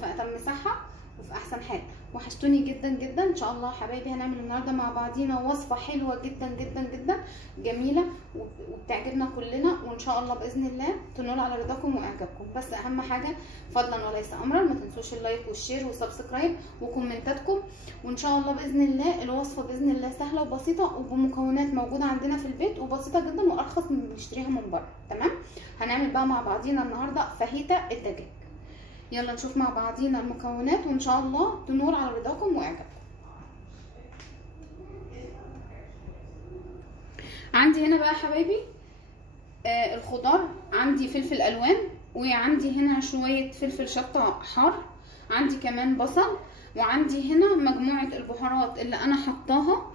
في اتم صحه وفي احسن حال. وحشتوني جدا جدا. ان شاء الله حبايبي هنعمل النهارده مع بعضينا وصفه حلوه جدا جدا جدا جميله وبتعجبنا كلنا، وان شاء الله باذن الله تنول على رضاكم واعجابكم. بس اهم حاجه فضلا وليس امرا ما تنسوش اللايك والشير والسبسكرايب وكومنتاتكم. وان شاء الله باذن الله الوصفه باذن الله سهله وبسيطه وبمكونات موجوده عندنا في البيت وبسيطه جدا وارخص من بنشتريها من بره. تمام. هنعمل بقى مع بعضينا النهارده فاهيتا الدجاج. يلا نشوف مع بعضينا المكونات وان شاء الله تنور على رضاكم واعجابكم. عندي هنا بقى حبايبي الخضار، عندي فلفل الوان، وعندي هنا شويه فلفل شطه حار، عندي كمان بصل، وعندي هنا مجموعه البهارات اللي انا حطاها.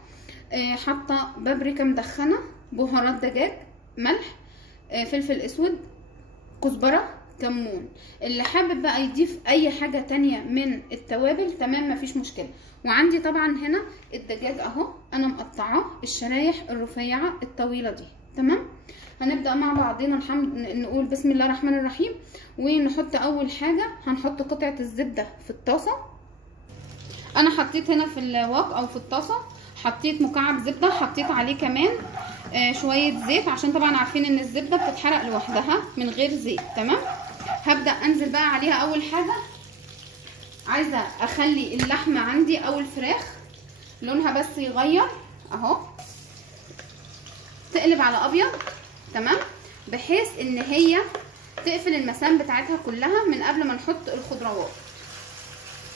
حاطه بابريكا مدخنه، بهارات دجاج، ملح، فلفل اسود، كزبره، كمون. اللي حابب بقى يضيف اي حاجه تانية من التوابل تمام مفيش مشكله. وعندي طبعا هنا الدجاج اهو انا مقطعاه الشرايح الرفيعه الطويله دي. تمام. هنبدا مع بعضنا نقول بسم الله الرحمن الرحيم. ونحط اول حاجه هنحط قطعه الزبده في الطاسه. انا حطيت هنا في الواق او في الطاسه حطيت مكعب زبده، حطيت عليه كمان شويه زيت عشان طبعا عارفين ان الزبده بتتحرق لوحدها من غير زيت. تمام. هبدا انزل بقى عليها. اول حاجه عايزه اخلي اللحمه عندي او الفراخ لونها بس يغير اهو، تقلب على ابيض. تمام. بحيث ان هي تقفل المسام بتاعتها كلها من قبل ما نحط الخضروات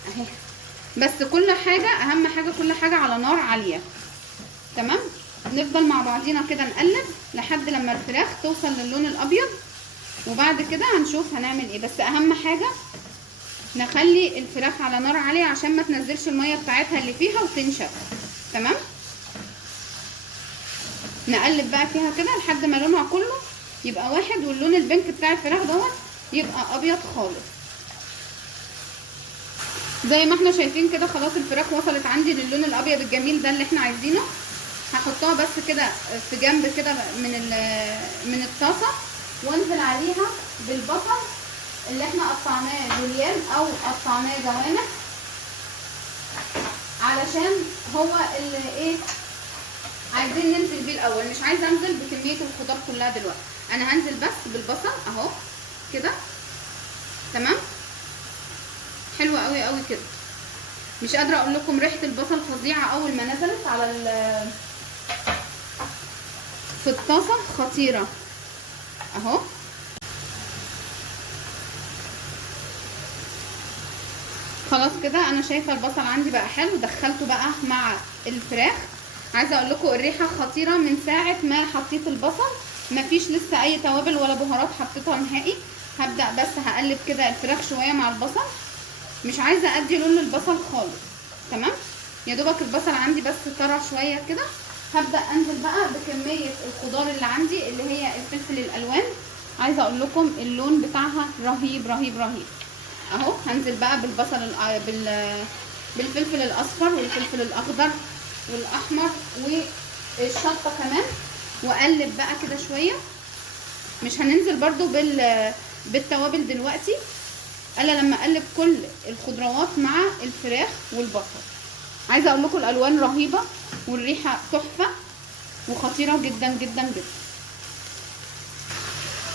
اهي. بس كل حاجه اهم حاجه كل حاجه على نار عاليه. تمام. نفضل مع بعضينا كده نقلب لحد لما الفراخ توصل للون الابيض، وبعد كده هنشوف هنعمل ايه. بس اهم حاجه نخلي الفراخ على نار عاليه عشان ما تنزلش الميه بتاعتها اللي فيها وتنشف. تمام. نقلب بقى فيها كده لحد ما لونها كله يبقى واحد، واللون البنك بتاع الفراخ دوت يبقى ابيض خالص زي ما احنا شايفين كده. خلاص الفراخ وصلت عندي للون الابيض الجميل ده اللي احنا عايزينه. هحطها بس كده في جنب كده من الطاسه، وانزل عليها بالبصل اللي احنا قطعناه جوليان او قطعناه جوانح، علشان هو اللي ايه عايزين ننزل بيه الاول. مش عايزه انزل بكميه الخضار كلها دلوقتي، انا هنزل بس بالبصل اهو كده. تمام. حلوه قوي قوي كده. مش قادره اقول لكم ريحه البصل فظيعه اول ما نزلت على في الطاسه، خطيره اهو. خلاص كده انا شايفه البصل عندي بقى حلو. دخلته بقى مع الفراخ. عايزه اقول لكم الريحه خطيره من ساعه ما حطيت البصل، مفيش لسه اي توابل ولا بهارات حطيتها نهائي. هبدا بس هقلب كده الفراخ شويه مع البصل، مش عايزه ادي لون للبصل خالص. تمام. يا دوبك البصل عندي بس طرى شويه كده. هبدا انزل بقى بكميه الخضار اللي عندي اللي هي الفلفل الالوان. عايزه اقول لكم اللون بتاعها رهيب رهيب رهيب اهو. هنزل بقى بالبصل بالفلفل الاصفر والفلفل الاخضر والاحمر والشطه كمان، واقلب بقى كده شويه. مش هننزل برضو بالتوابل دلوقتي الا لما اقلب كل الخضروات مع الفراخ والبصل. عايزه اقول لكم الالوان رهيبه والريحه تحفه وخطيره جدا جدا جدا.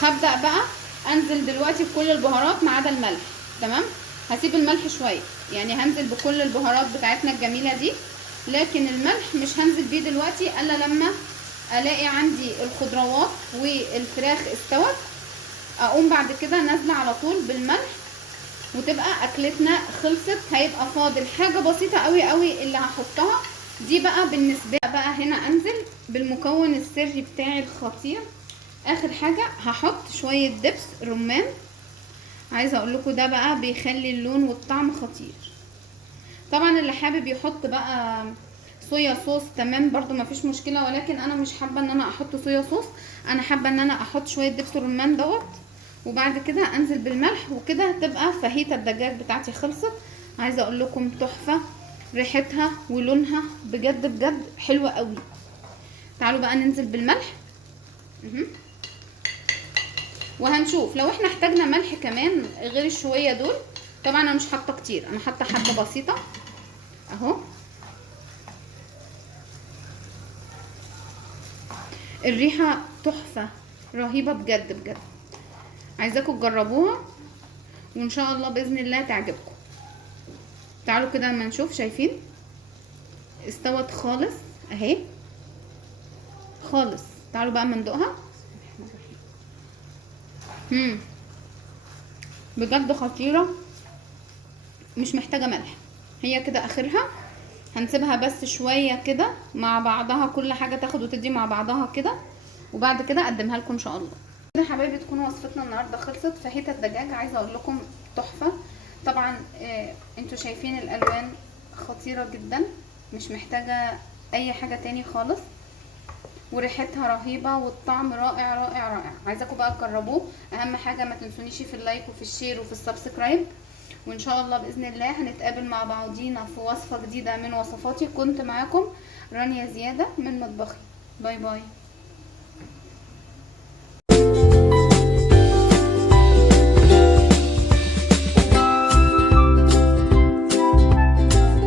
هبدا بقى انزل دلوقتي بكل البهارات ما عدا الملح. تمام. هسيب الملح شويه، يعني هنزل بكل البهارات بتاعتنا الجميله دي، لكن الملح مش هنزل بيه دلوقتي الا لما الاقي عندي الخضروات والفراخ استوت. اقوم بعد كده نازله على طول بالملح وتبقى اكلتنا خلصت. هيبقى فاضل حاجه بسيطه قوي قوي اللي هحطها دي بقى. بالنسبه بقى هنا انزل بالمكون السري بتاعي الخطير. اخر حاجه هحط شويه دبس رمان. عايزه اقول لكم ده بقى بيخلي اللون والطعم خطير. طبعا اللي حابب يحط بقى صويا صوص تمام برضو مفيش مشكله، ولكن انا مش حابه ان انا احط صويا صوص. انا حابه ان انا احط شويه دبس الرمان دوت، وبعد كده انزل بالملح، وكده تبقى فاهيتا الدجاج بتاعتي خلصت. عايزه اقول لكم تحفه، ريحتها ولونها بجد بجد حلوه قوي. تعالوا بقى ننزل بالملح وهنشوف لو احنا احتاجنا ملح كمان غير الشويه دول طبعا انا مش حاطه كتير، انا حاطه حبه بسيطه اهو. الريحه تحفه رهيبه بجد بجد، عايزاكم تجربوها وان شاء الله باذن الله تعجبكم. تعالوا كده اما نشوف، شايفين استوت خالص اهي خالص. تعالوا بقى اما ندوقها. بجد خطيره، مش محتاجه ملح، هي كده اخرها. هنسيبها بس شويه كده مع بعضها، كل حاجه تاخد وتدي مع بعضها كده، وبعد كده اقدمها لكم ان شاء الله. كده حبايبي تكون وصفتنا النهارده خلصت. فاهيتا الدجاج عايزه اقول لكم تحفه طبعا. انتوا شايفين الالوان خطيره جدا، مش محتاجه اي حاجه تاني خالص، وريحتها رهيبه والطعم رائع رائع رائع. عايزاكم بقى تجربوه. اهم حاجه ما تنسونيش في اللايك وفي الشير وفي السبسكرايب، وان شاء الله باذن الله هنتقابل مع بعضينا في وصفه جديده من وصفاتي. كنت معاكم رانيا زياده من مطبخي. باي باي.